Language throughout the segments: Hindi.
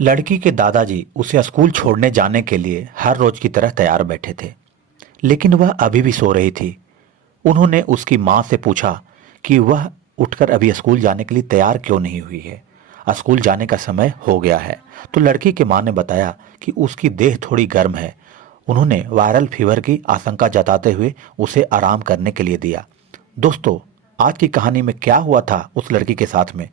लड़की के दादाजी उसे स्कूल छोड़ने जाने के लिए हर रोज की तरह तैयार बैठे थे, लेकिन वह अभी भी सो रही थी। उन्होंने उसकी माँ से पूछा कि वह उठकर अभी स्कूल जाने के लिए तैयार क्यों नहीं हुई है। स्कूल जाने का समय हो गया है। तो लड़की की माँ ने बताया कि उसकी देह थोड़ी गर्म है। उन्होंने वायरल फीवर की आशंका जताते हुए उसे आराम करने के लिए दिया। दोस्तों, आज की कहानी में क्या हुआ था उस लड़की के साथ में?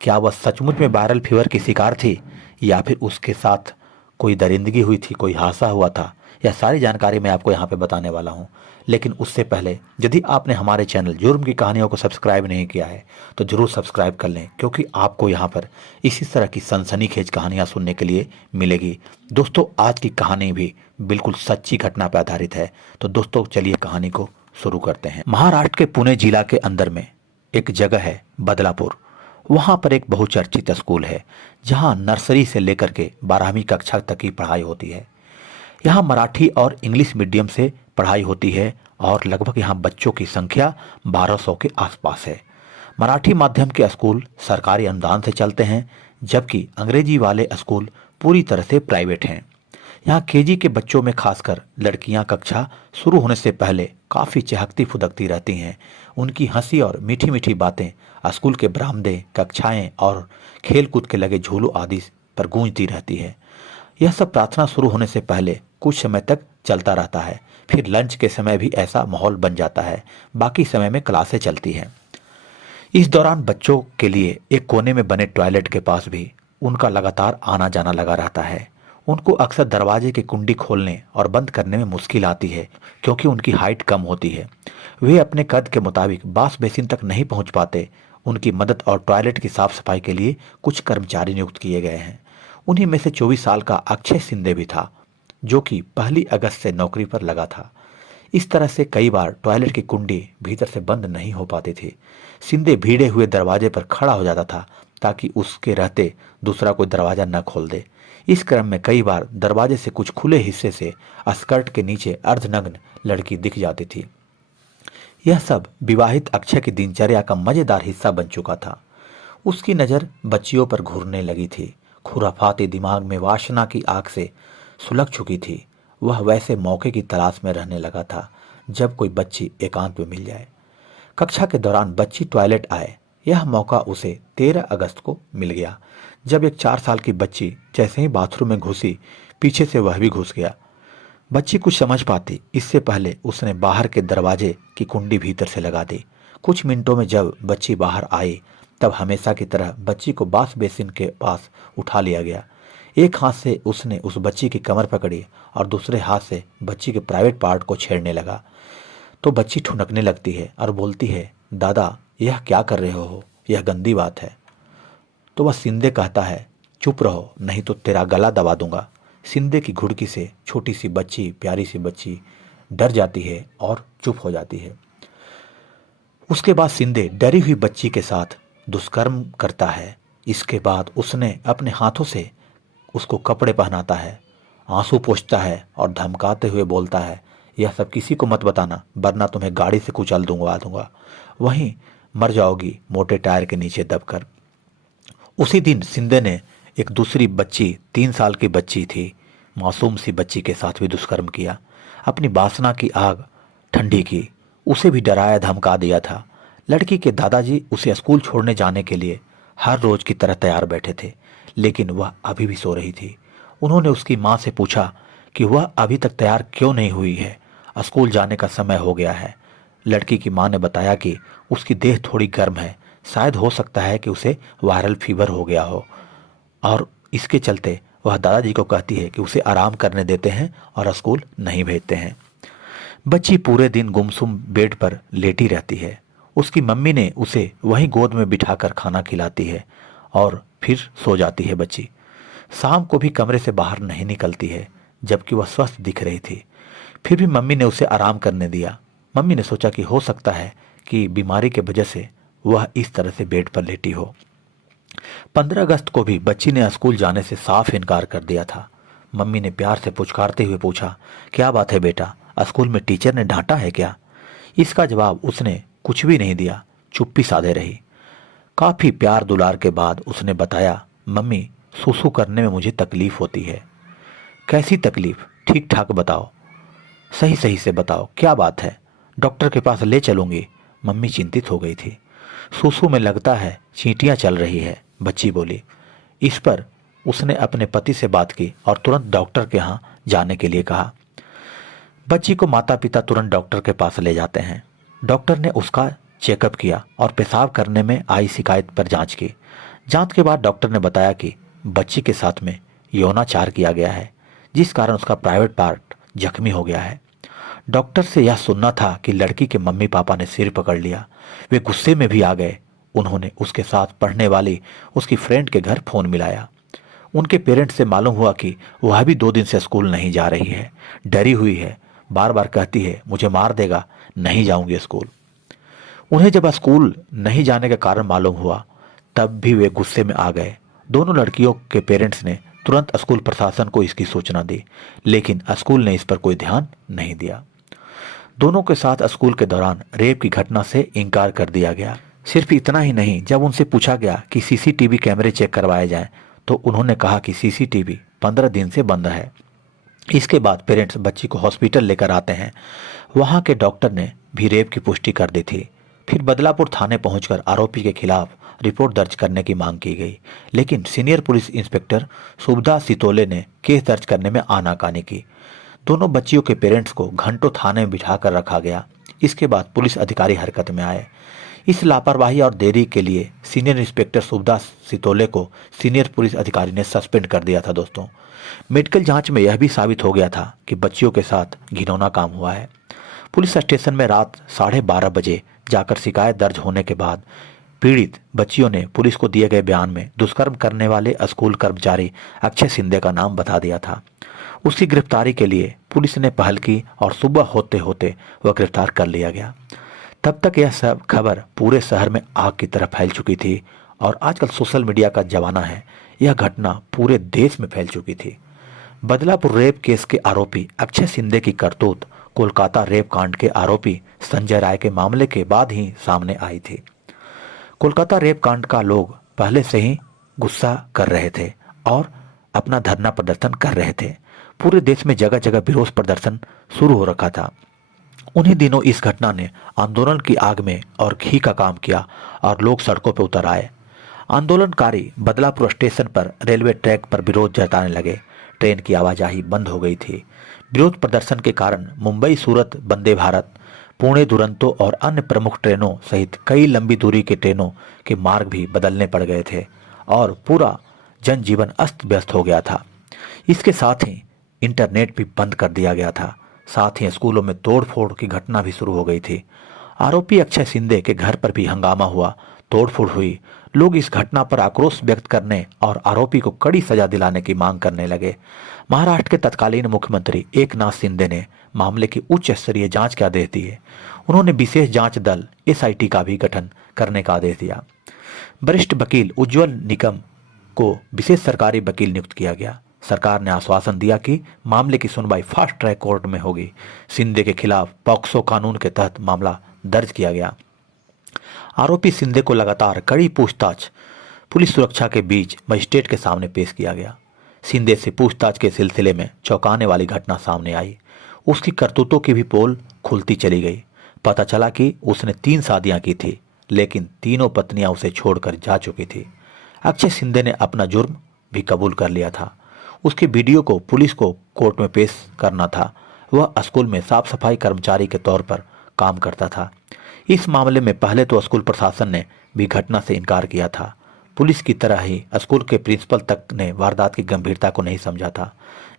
क्या वह सचमुच में वायरल फीवर की शिकार थी, या फिर उसके साथ कोई दरिंदगी हुई थी, कोई हादसा हुआ था? यह सारी जानकारी मैं आपको यहाँ पे बताने वाला हूँ। लेकिन उससे पहले यदि आपने हमारे चैनल जुर्म की कहानियों को सब्सक्राइब नहीं किया है तो जरूर सब्सक्राइब कर लें, क्योंकि आपको यहाँ पर इसी तरह की सनसनीखेज कहानियाँ सुनने के लिए मिलेगी। दोस्तों, आज की कहानी भी बिल्कुल सच्ची घटना पर आधारित है। तो दोस्तों, चलिए कहानी को शुरू करते हैं। महाराष्ट्र के पुणे जिला के अंदर में एक जगह है बदलापुर। वहाँ पर एक बहुचर्चित स्कूल है जहाँ नर्सरी से लेकर के 12वीं कक्षा तक की पढ़ाई होती है। यहाँ मराठी और इंग्लिश मीडियम से पढ़ाई होती है और लगभग यहाँ बच्चों की संख्या 1200 के आसपास है। मराठी माध्यम के स्कूल सरकारी अनुदान से चलते हैं, जबकि अंग्रेजी वाले स्कूल पूरी तरह से प्राइवेट हैं। यहाँ केजी के बच्चों में खासकर लड़कियां कक्षा शुरू होने से पहले काफ़ी चहकती फुदकती रहती हैं। उनकी हंसी और मीठी मीठी बातें स्कूल के बरामदे, कक्षाएं और खेल कूद के लगे झूलों आदि पर गूंजती रहती है। यह सब प्रार्थना शुरू होने से पहले कुछ समय तक चलता रहता है। फिर लंच के समय भी ऐसा माहौल बन जाता है। बाकी समय में क्लासें चलती हैं। इस दौरान बच्चों के लिए एक कोने में बने टॉयलेट के पास भी उनका लगातार आना जाना लगा रहता है। उनको अक्सर दरवाजे की कुंडी खोलने और बंद करने में मुश्किल आती है, क्योंकि उनकी हाइट कम होती है। वे अपने कद के मुताबिक वॉश बेसिन तक नहीं पहुंच पाते। उनकी मदद और टॉयलेट की साफ सफाई के लिए कुछ कर्मचारी नियुक्त किए गए हैं। उन्हीं में से 24 साल का अक्षय शिंदे भी था, जो कि 1 अगस्त से नौकरी पर लगा था। इस तरह से कई बार टॉयलेट की कुंडी भीतर से बंद नहीं हो पाती थी। शिंदे भीड़े हुए दरवाजे पर खड़ा हो जाता था ताकि उसके रहते दूसरा कोई दरवाजा न खोल दे। इस क्रम में कई बार दरवाजे से कुछ खुले हिस्से से स्कर्ट के नीचे अर्धनग्न लड़की दिख जाती थी। यह सब विवाहित अक्षय की दिनचर्या का मजेदार हिस्सा बन चुका था। उसकी नजर बच्चियों पर घूरने लगी थी। खुराफाती दिमाग में वासना की आग से सुलग चुकी थी। वह वैसे मौके की तलाश में रहने लगा था जब कोई बच्ची एकांत में मिल जाए। कक्षा के दौरान बच्ची टॉयलेट आए, यह मौका उसे 13 अगस्त को मिल गया, जब एक 4 साल की बच्ची जैसे ही बाथरूम में घुसी, पीछे से वह भी घुस गया। बच्ची कुछ समझ पाती इससे पहले उसने बाहर के दरवाजे की कुंडी भीतर से लगा दी। कुछ मिनटों में जब बच्ची बाहर आई, तब हमेशा की तरह बच्ची को वॉश बेसिन के पास उठा लिया गया। एक हाथ से उसने उस बच्ची की कमर पकड़ी और दूसरे हाथ से बच्ची के प्राइवेट पार्ट को छेड़ने लगा। तो बच्ची ठुनकने लगती है और बोलती है, दादा यह क्या कर रहे हो, यह गंदी बात है। तो वह शिंदे कहता है, चुप रहो नहीं तो तेरा गला दबा दूंगा। शिंदे की घुड़की से छोटी सी बच्ची, प्यारी सी बच्ची डर जाती है और चुप हो जाती है। उसके बाद शिंदे डरी हुई बच्ची के साथ दुष्कर्म करता है। इसके बाद उसने अपने हाथों से उसको कपड़े पहनाता है, आंसू पोंछता है और धमकाते हुए बोलता है, यह सब किसी को मत बताना वरना तुम्हें गाड़ी से कुचल दूंगा, वहीं मर जाओगी मोटे टायर के नीचे दबकर। उसी दिन शिंदे ने एक दूसरी बच्ची, 3 साल की बच्ची थी, मासूम सी बच्ची के साथ भी दुष्कर्म किया। अपनी वासना की आग ठंडी की, उसे भी डराया धमका दिया था। लड़की के दादाजी उसे स्कूल छोड़ने जाने के लिए हर रोज की तरह तैयार बैठे थे, लेकिन वह अभी भी सो रही थी। उन्होंने उसकी माँ से पूछा कि वह अभी तक तैयार क्यों नहीं हुई है, स्कूल जाने का समय हो गया है। लड़की की माँ ने बताया कि उसकी देह थोड़ी गर्म है, शायद हो सकता है कि उसे वायरल फीवर हो गया हो, और इसके चलते वह दादाजी को कहती है कि उसे आराम करने देते हैं और स्कूल नहीं भेजते हैं। बच्ची पूरे दिन गुमसुम बेड पर लेटी रहती है। उसकी मम्मी ने उसे वहीं गोद में बिठाकर खाना खिलाती है और फिर सो जाती है बच्ची। शाम को भी कमरे से बाहर नहीं निकलती है, जबकि वह स्वस्थ दिख रही थी। फिर भी मम्मी ने उसे आराम करने दिया। मम्मी ने सोचा कि हो सकता है कि बीमारी के वजह से वह इस तरह से बेड पर लेटी हो। 15 अगस्त को भी बच्ची ने स्कूल जाने से साफ इनकार कर दिया था। मम्मी ने प्यार से पुचकारते हुए पूछा, क्या बात है बेटा, स्कूल में टीचर ने डांटा है क्या? इसका जवाब उसने कुछ भी नहीं दिया, चुप्पी साधे रही। काफी प्यार दुलार के बाद उसने बताया, मम्मी सुसु करने में मुझे तकलीफ होती है। कैसी तकलीफ? ठीक ठाक बताओ, सही सही से बताओ, क्या बात है? डॉक्टर के पास ले चलूंगी। मम्मी चिंतित हो गई थी। सुसु में लगता है चींटियां चल रही है, बच्ची बोली। इस पर उसने अपने पति से बात की और तुरंत डॉक्टर के यहाँ जाने के लिए कहा। बच्ची को माता पिता तुरंत डॉक्टर के पास ले जाते हैं। डॉक्टर ने उसका चेकअप किया और पेशाब करने में आई शिकायत पर जांच की। जांच के बाद डॉक्टर ने बताया कि बच्ची के साथ में यौनाचार किया गया है, जिस कारण उसका प्राइवेट पार्ट जख्मी हो गया है। डॉक्टर से यह सुनना था कि लड़की के मम्मी पापा ने सिर पकड़ लिया। वे गुस्से में भी आ गए। उन्होंने उसके साथ पढ़ने वाली उसकी फ्रेंड के घर फोन मिलाया। उनके पेरेंट्स से मालूम हुआ कि वह भी 2 दिन से स्कूल नहीं जा रही है, डरी हुई है, बार बार कहती है मुझे मार देगा, नहीं जाऊंगी स्कूल। उन्हें जब स्कूल नहीं जाने का कारण मालूम हुआ तब भी वे गुस्से में आ गए। दोनों लड़कियों के पेरेंट्स ने तुरंत स्कूल प्रशासन को इसकी सूचना दी, लेकिन स्कूल ने इस पर कोई ध्यान नहीं दिया। दोनों के साथ स्कूल के दौरान रेप की घटना से इनकार कर दिया गया। सिर्फ इतना ही नहीं, जब उनसे पूछा गया कि सीसीटीवी कैमरे चेक करवाए जाएं, तो उन्होंने कहा कि सीसीटीवी 15 दिन से बंद है। इसके बाद पेरेंट्स बच्ची को हॉस्पिटल लेकर आते हैं। वहां के डॉक्टर ने भी रेप की पुष्टि कर दी थी। फिर बदलापुर थाने पहुंचकर आरोपी के खिलाफ रिपोर्ट दर्ज करने की मांग की गई, लेकिन सीनियर पुलिस इंस्पेक्टर सुबदास सितोले ने केस दर्ज करने में आनाकानी की। दोनों बच्चियों के पेरेंट्स को घंटों थाने में बिठाकर रखा गया। इसके बाद पुलिस अधिकारी हरकत में आए। इस लापरवाही और देरी के लिए सीनियर इंस्पेक्टर सुबदास सितोले को सीनियर पुलिस अधिकारी ने सस्पेंड कर दिया था। दोस्तों, मेडिकल जांच में यह भी साबित हो गया था कि बच्चियों के साथ घिनौना काम हुआ है। पुलिस स्टेशन में रात 12:30 बजे जाकर शिकायत दर्ज होने के बाद पीड़ित बच्चियों ने पुलिस को दिए गए बयान में दुष्कर्म करने वाले स्कूल कर्मचारी अक्षय सिंधे का नाम बता दिया था। उसकी गिरफ्तारी के लिए पुलिस ने पहल की और सुबह होते होते वह गिरफ्तार कर लिया गया। तब तक यह सब खबर पूरे शहर में आग की तरह फैल चुकी थी और आजकल सोशल मीडिया का जमाना है, यह घटना पूरे देश में फैल चुकी थी। बदलापुर रेप केस के आरोपी अक्षय सिंधे की करतूत कोलकाता रेप कांड के आरोपी संजय राय के मामले के बाद ही सामने आई थी। कोलकाता रेप कांड का लोग पहले से ही गुस्सा कर रहे थे और अपना धरना प्रदर्शन कर रहे थे। पूरे देश में जगह जगह विरोध प्रदर्शन शुरू हो रखा था। उन्हीं दिनों इस घटना ने आंदोलन की आग में और घी का काम किया और लोग सड़कों पर उतर आए। आंदोलनकारी बदलापुर स्टेशन पर रेलवे ट्रैक पर विरोध जताने लगे। ट्रेन की आवाजाही बंद हो गई थी। विरोध प्रदर्शन के कारण मुंबई सूरत वंदे भारत, पुणे दुरंतो और अन्य प्रमुख ट्रेनों सहित कई लंबी दूरी के ट्रेनों के मार्ग भी बदलने पड़ गए थे और पूरा जनजीवन अस्त व्यस्त हो गया था। इसके साथ ही इंटरनेट भी बंद कर दिया गया था। साथ ही स्कूलों में तोड़फोड़ की घटना भी शुरू हो गई थी। आरोपी अक्षय सिंधे के घर पर भी हंगामा हुआ, तोड़फोड़ हुई। लोग इस घटना पर आक्रोश व्यक्त करने और आरोपी को कड़ी सजा दिलाने की मांग करने लगे। महाराष्ट्र के तत्कालीन मुख्यमंत्री एकनाथ शिंदे ने मामले की उच्च स्तरीय जांच के आदेश दिए। उन्होंने विशेष जांच दल एसआईटी का भी गठन करने का आदेश दिया। वरिष्ठ वकील उज्ज्वल निकम को विशेष सरकारी वकील नियुक्त किया गया। सरकार ने आश्वासन दिया कि मामले की सुनवाई फास्ट ट्रैक कोर्ट में होगी। शिंदे के खिलाफ पॉक्सो कानून के तहत मामला दर्ज किया गया। आरोपी शिंदे को लगातार कड़ी पूछताछ पुलिस सुरक्षा के बीच मजिस्ट्रेट के सामने पेश किया गया। शिंदे से पूछताछ के सिलसिले में चौंकाने वाली घटना सामने आई। उसकी करतूतों की भी पोल खुलती चली गई। पता चला कि उसने 3 शादियां की थी, लेकिन तीनों पत्नियां उसे छोड़कर जा चुकी थी। अक्षय शिंदे ने अपना जुर्म भी कबूल कर लिया था। उसके वीडियो को पुलिस को कोर्ट में पेश करना था। वह स्कूल में साफ सफाई कर्मचारी के तौर पर काम करता था। इस मामले में पहले तो स्कूल प्रशासन ने भी घटना से इनकार किया था। पुलिस की तरह ही स्कूल के प्रिंसिपल तक ने वारदात की गंभीरता को नहीं समझा था।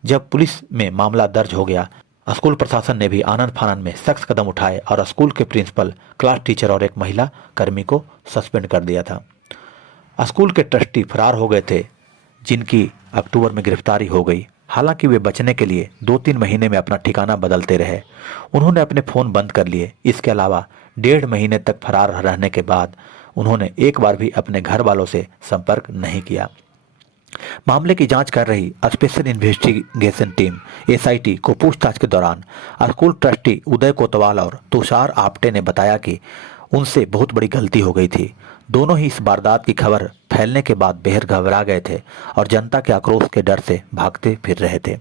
जब पुलिस में मामला दर्ज हो गया, स्कूल प्रशासन ने भी आनन फानन में सख्त कदम उठाए और स्कूल के प्रिंसिपल, क्लास टीचर और एक महिला कर्मी को सस्पेंड कर दिया था। स्कूल के ट्रस्टी फरार हो गए थे, जिनकी अक्टूबर में गिरफ्तारी हो गई। हालांकि वे बचने के लिए 2-3 महीने में अपना ठिकाना बदलते रहे। उन्होंने अपने फ़ोन बंद कर लिए। इसके अलावा 1.5 महीने तक फरार रहने के बाद उन्होंने एक बार भी अपने घर वालों से संपर्क नहीं किया। मामले की जांच कर रही स्पेशल इन्वेस्टिगेशन टीम एसआईटी को पूछताछ के दौरान स्कूल ट्रस्टी उदय कोतवाल और तुषार आप्टे ने बताया कि उनसे बहुत बड़ी गलती हो गई थी। दोनों ही इस वारदात की खबर फैलने के बाद बेहद घबरा गए थे और जनता के आक्रोश के डर से भागते फिर रहे थे।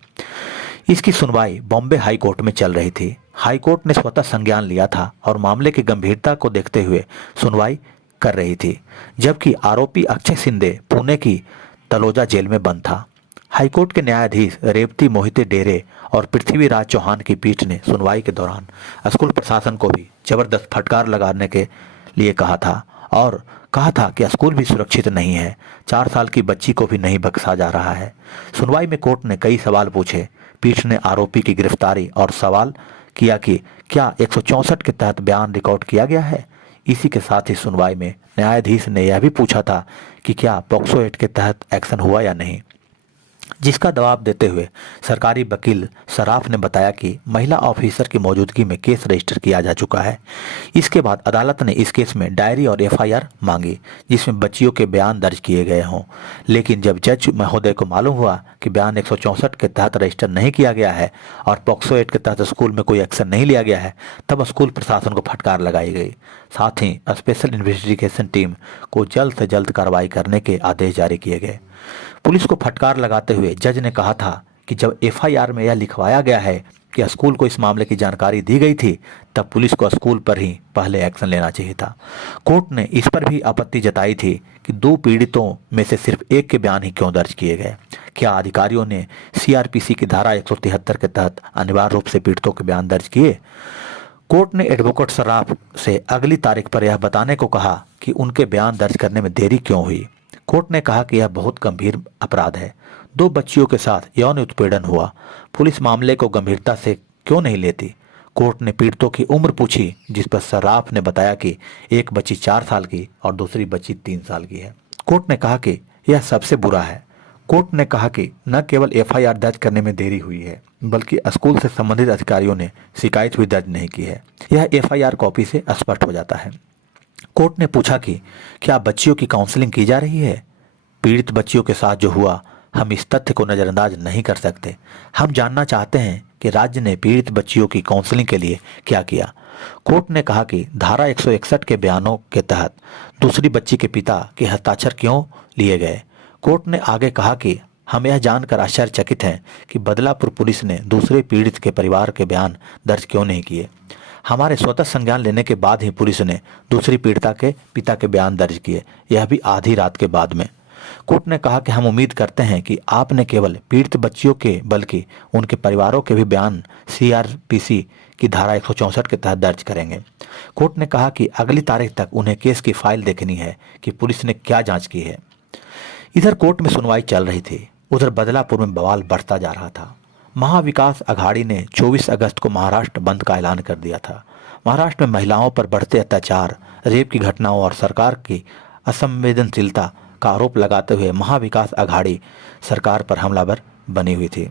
इसकी सुनवाई बॉम्बे हाई कोर्ट में चल रही थी। हाई कोर्ट ने स्वतः संज्ञान लिया था और मामले की गंभीरता को देखते हुए सुनवाई कर रही थी, जबकि आरोपी अक्षय शिंदे पुणे की तलोजा जेल में बंद था। हाईकोर्ट के न्यायाधीश रेवती मोहिते डेरे और पृथ्वीराज चौहान की पीठ ने सुनवाई के दौरान स्कूल प्रशासन को भी जबरदस्त फटकार लगाने के लिए कहा था और कहा था कि स्कूल भी सुरक्षित नहीं है, 4 साल की बच्ची को भी नहीं बख्शा जा रहा है। सुनवाई में कोर्ट ने कई सवाल पूछे। पीठ ने आरोपी की गिरफ्तारी और सवाल किया कि क्या 164 के तहत बयान रिकॉर्ड किया गया है। इसी के साथ ही सुनवाई में न्यायाधीश ने यह भी पूछा था कि क्या पॉक्सो एक्ट के तहत एक्शन हुआ या नहीं, जिसका जवाब देते हुए सरकारी वकील सराफ ने बताया कि महिला ऑफिसर की मौजूदगी में केस रजिस्टर किया जा चुका है। इसके बाद अदालत ने इस केस में डायरी और एफआईआर मांगी जिसमें बच्चियों के बयान दर्ज किए गए हों, लेकिन जब जज महोदय को मालूम हुआ कि बयान 164 के तहत रजिस्टर नहीं किया गया है और पॉक्सो एक्ट के तहत स्कूल में कोई एक्शन नहीं लिया गया है, तब स्कूल प्रशासन को फटकार लगाई गई। साथ ही स्पेशल इन्वेस्टिगेशन टीम को जल्द से जल्द कार्रवाई करने के आदेश जारी किए गए। पुलिस को फटकार लगाते हुए जज ने कहा था कि जब एफआईआर में यह लिखवाया गया है कि स्कूल को इस मामले की जानकारी दी गई थी, तब पुलिस को स्कूल पर ही पहले एक्शन लेना चाहिए था। कोर्ट ने इस पर भी आपत्ति जताई थी कि 2 पीड़ितों में से सिर्फ एक के बयान ही क्यों दर्ज किए गए। क्या अधिकारियों ने सीआरपीसी की धारा 173 के तहत अनिवार्य रूप से पीड़ितों के बयान दर्ज किए। कोर्ट ने एडवोकेट सराफ से अगली तारीख पर यह बताने को कहा कि उनके बयान दर्ज करने में देरी क्यों हुई। कोर्ट ने कहा कि यह बहुत गंभीर अपराध है, 2 बच्चियों के साथ यौन उत्पीड़न हुआ, पुलिस मामले को गंभीरता से क्यों नहीं लेती। कोर्ट ने पीड़ितों की उम्र पूछी, जिस पर सराफ ने बताया कि एक बच्ची 4 साल की और दूसरी बच्ची 3 साल की है। कोर्ट ने कहा कि यह सबसे बुरा है। कोर्ट ने कहा कि न केवल एफआईआर दर्ज करने में देरी हुई है, बल्कि स्कूल से संबंधित अधिकारियों ने शिकायत भी दर्ज नहीं की है। यह एफआईआर कॉपी से स्पष्ट हो जाता है। कोर्ट ने पूछा कि क्या बच्चियों की काउंसलिंग की जा रही है। पीड़ित बच्चियों के साथ जो हुआ, हम इस तथ्य को नज़रअंदाज नहीं कर सकते। हम जानना चाहते हैं कि राज्य ने पीड़ित बच्चियों की काउंसलिंग के लिए क्या किया। कोर्ट ने कहा कि धारा 161 के बयानों के तहत दूसरी बच्ची के पिता के हस्ताक्षर क्यों लिए गए। कोर्ट ने आगे कहा कि हम यह जानकर आश्चर्यचकित हैं कि बदलापुर पुलिस ने दूसरे पीड़ित के परिवार के बयान दर्ज क्यों नहीं किए। हमारे स्वतः संज्ञान लेने के बाद ही पुलिस ने दूसरी पीड़िता के पिता के बयान दर्ज किए, यह भी आधी रात के बाद में। कोर्ट ने कहा कि हम उम्मीद करते हैं कि आपने केवल पीड़ित बच्चियों के बल्कि उनके परिवारों के भी बयान सीआरपीसी की धारा 164 के तहत दर्ज करेंगे। कोर्ट ने कहा कि अगली तारीख तक उन्हें केस की फाइल देखनी है कि पुलिस ने क्या जांच की है। इधर कोर्ट में सुनवाई चल रही थी, उधर बदलापुर में बवाल बढ़ता जा रहा था। महाविकास अघाड़ी ने 24 अगस्त को महाराष्ट्र बंद का ऐलान कर दिया था। महाराष्ट्र में महिलाओं पर बढ़ते अत्याचार, रेप की घटनाओं और सरकार की असंवेदनशीलता का आरोप लगाते हुए महाविकास अघाड़ी सरकार पर हमलावर बनी हुई थी।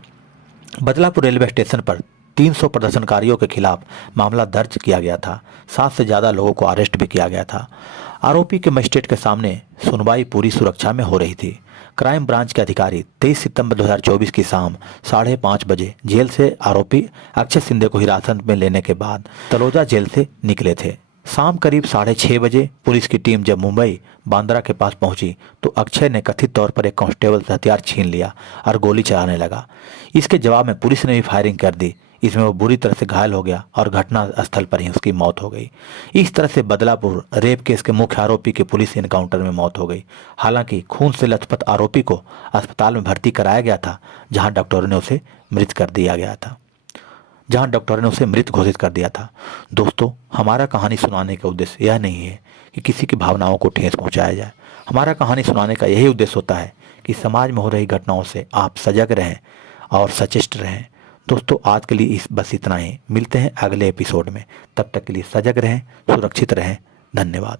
बदलापुर रेलवे स्टेशन पर 300 प्रदर्शनकारियों के खिलाफ मामला दर्ज किया गया था। 7 से ज़्यादा लोगों को अरेस्ट भी किया गया था। आरोपी के मजिस्ट्रेट के सामने सुनवाई पूरी सुरक्षा में हो रही थी। क्राइम ब्रांच के अधिकारी 23 सितंबर 2024 की शाम 5:30 बजे जेल से आरोपी अक्षय शिंदे को हिरासत में लेने के बाद तलोजा जेल से निकले थे। शाम करीब 6:30 बजे पुलिस की टीम जब मुंबई बांद्रा के पास पहुंची तो अक्षय ने कथित तौर पर एक कांस्टेबल से हथियार छीन लिया और गोली चलाने लगा। इसके जवाब में पुलिस ने भी फायरिंग कर दी। इसमें वो बुरी तरह से घायल हो गया और घटना स्थल पर ही उसकी मौत हो गई। इस तरह से बदलापुर रेप केस के मुख्य आरोपी की पुलिस इनकाउंटर में मौत हो गई। हालांकि खून से लथपथ आरोपी को अस्पताल में भर्ती कराया गया था, जहां डॉक्टरों ने उसे मृत घोषित कर दिया था। दोस्तों, हमारा कहानी सुनाने का उद्देश्य यह नहीं है कि किसी की भावनाओं को ठेस पहुंचाया जाए। हमारा कहानी सुनाने का यही उद्देश्य होता है कि समाज में हो रही घटनाओं से आप सजग रहें और सचेष्ट रहें। दोस्तों, आज के लिए बस इतना ही। मिलते हैं अगले एपिसोड में। तब तक के लिए सजग रहें, सुरक्षित रहें। धन्यवाद।